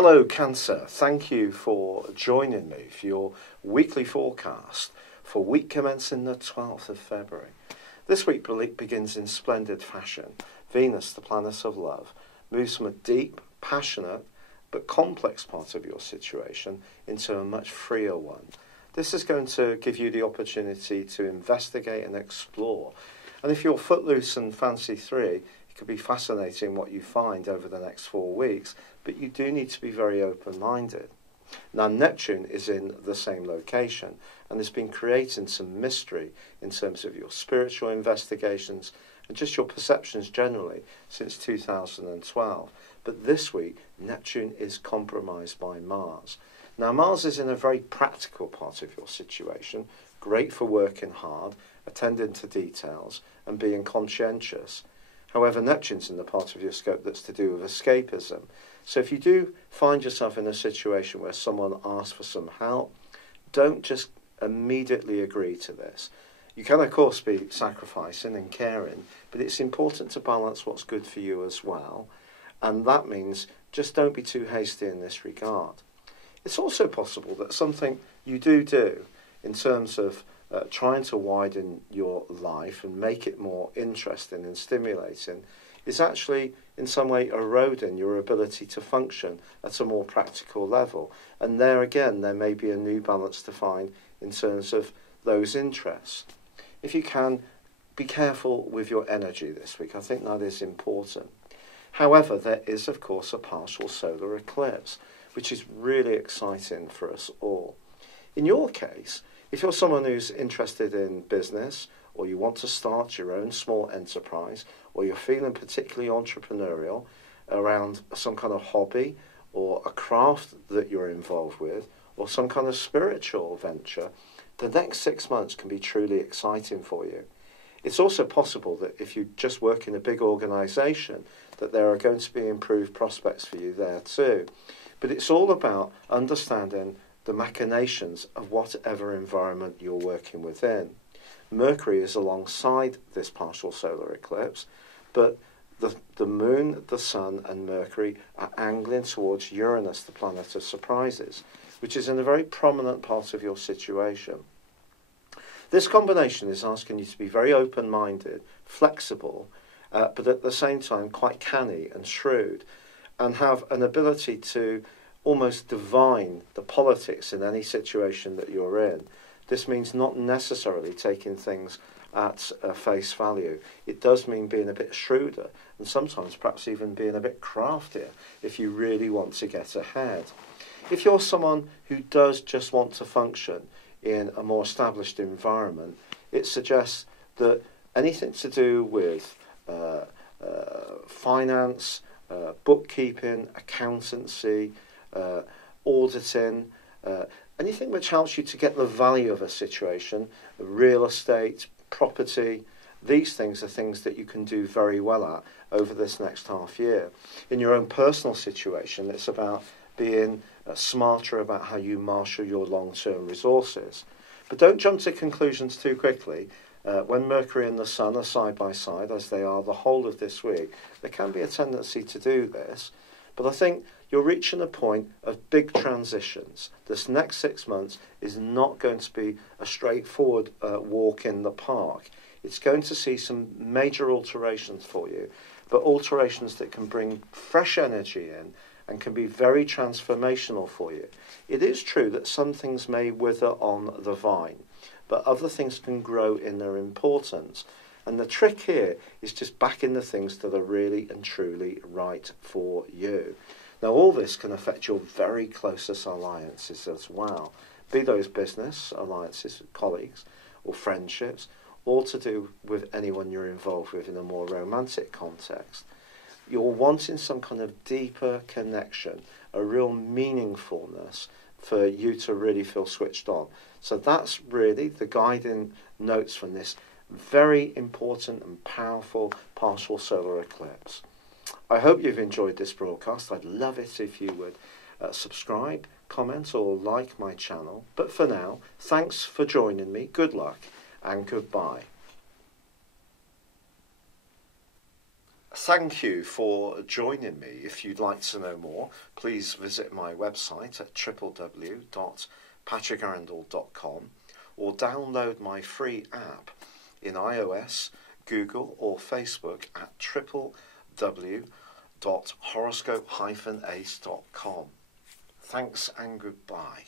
Hello Cancer, thank you for joining me for your weekly forecast for week commencing the 12th of February. This week begins in splendid fashion. Venus, the planet of love, moves from a deep, passionate but complex part of your situation into a much freer one. This is going to give you the opportunity to investigate and explore. And if you're footloose and fancy free, it could be fascinating what you find over the next 4 weeks, but you do need to be very open-minded. Now, Neptune is in the same location and has been creating some mystery in terms of your spiritual investigations and just your perceptions generally since 2012. But this week, Neptune is compromised by Mars. Now, Mars is in a very practical part of your situation, great for working hard, attending to details, and being conscientious. However, Neptune's in the part of your scope that's to do with escapism. So if you do find yourself in a situation where someone asks for some help, don't just immediately agree to this. You can, of course, be sacrificing and caring, but it's important to balance what's good for you as well. And that means just don't be too hasty in this regard. It's also possible that something you do in terms of trying to widen your life and make it more interesting and stimulating is actually in some way eroding your ability to function at a more practical level. And there again, there may be a new balance to find in terms of those interests. If you can, be careful with your energy this week. I think that is important. However, there is, of course, a partial solar eclipse, which is really exciting for us all. In your case, if you're someone who's interested in business, or you want to start your own small enterprise, or you're feeling particularly entrepreneurial around some kind of hobby or a craft that you're involved with, or some kind of spiritual venture, the next 6 months can be truly exciting for you. It's also possible that if you just work in a big organisation, that there are going to be improved prospects for you there too. But it's all about understanding the machinations of whatever environment you're working within. Mercury is alongside this partial solar eclipse, but the Moon, the Sun and Mercury are angling towards Uranus, the planet of surprises, which is in a very prominent part of your situation. This combination is asking you to be very open-minded, flexible, but at the same time quite canny and shrewd, and have an ability to almost divine the politics in any situation that you're in. This means not necessarily taking things at face value. It does mean being a bit shrewder and sometimes perhaps even being a bit craftier if you really want to get ahead. If you're someone who does just want to function in a more established environment, it suggests that anything to do with finance, bookkeeping, accountancy, auditing, anything which helps you to get the value of a situation, real estate, property, these things are things that you can do very well at over this next half year. In your own personal situation, it's about being smarter about how you marshal your long-term resources. But don't jump to conclusions too quickly. When Mercury and the Sun are side by side, as they are the whole of this week, there can be a tendency to do this. But I think you're reaching a point of big transitions. This next 6 months is not going to be a straightforward walk in the park. It's going to see some major alterations for you, but alterations that can bring fresh energy in and can be very transformational for you. It is true that some things may wither on the vine, but other things can grow in their importance. And the trick here is just backing the things that are really and truly right for you. Now, all this can affect your very closest alliances as well, be those business alliances, colleagues, or friendships, or to do with anyone you're involved with in a more romantic context. You're wanting some kind of deeper connection, a real meaningfulness for you to really feel switched on. So that's really the guiding notes from this very important and powerful partial solar eclipse. I hope you've enjoyed this broadcast. I'd love it if you would subscribe, comment or like my channel. But for now, thanks for joining me. Good luck and goodbye. Thank you for joining me. If you'd like to know more, please visit my website at www.patrickarundell.com or download my free app in iOS, Google or Facebook at www.horoscope-ace.com. Thanks and goodbye.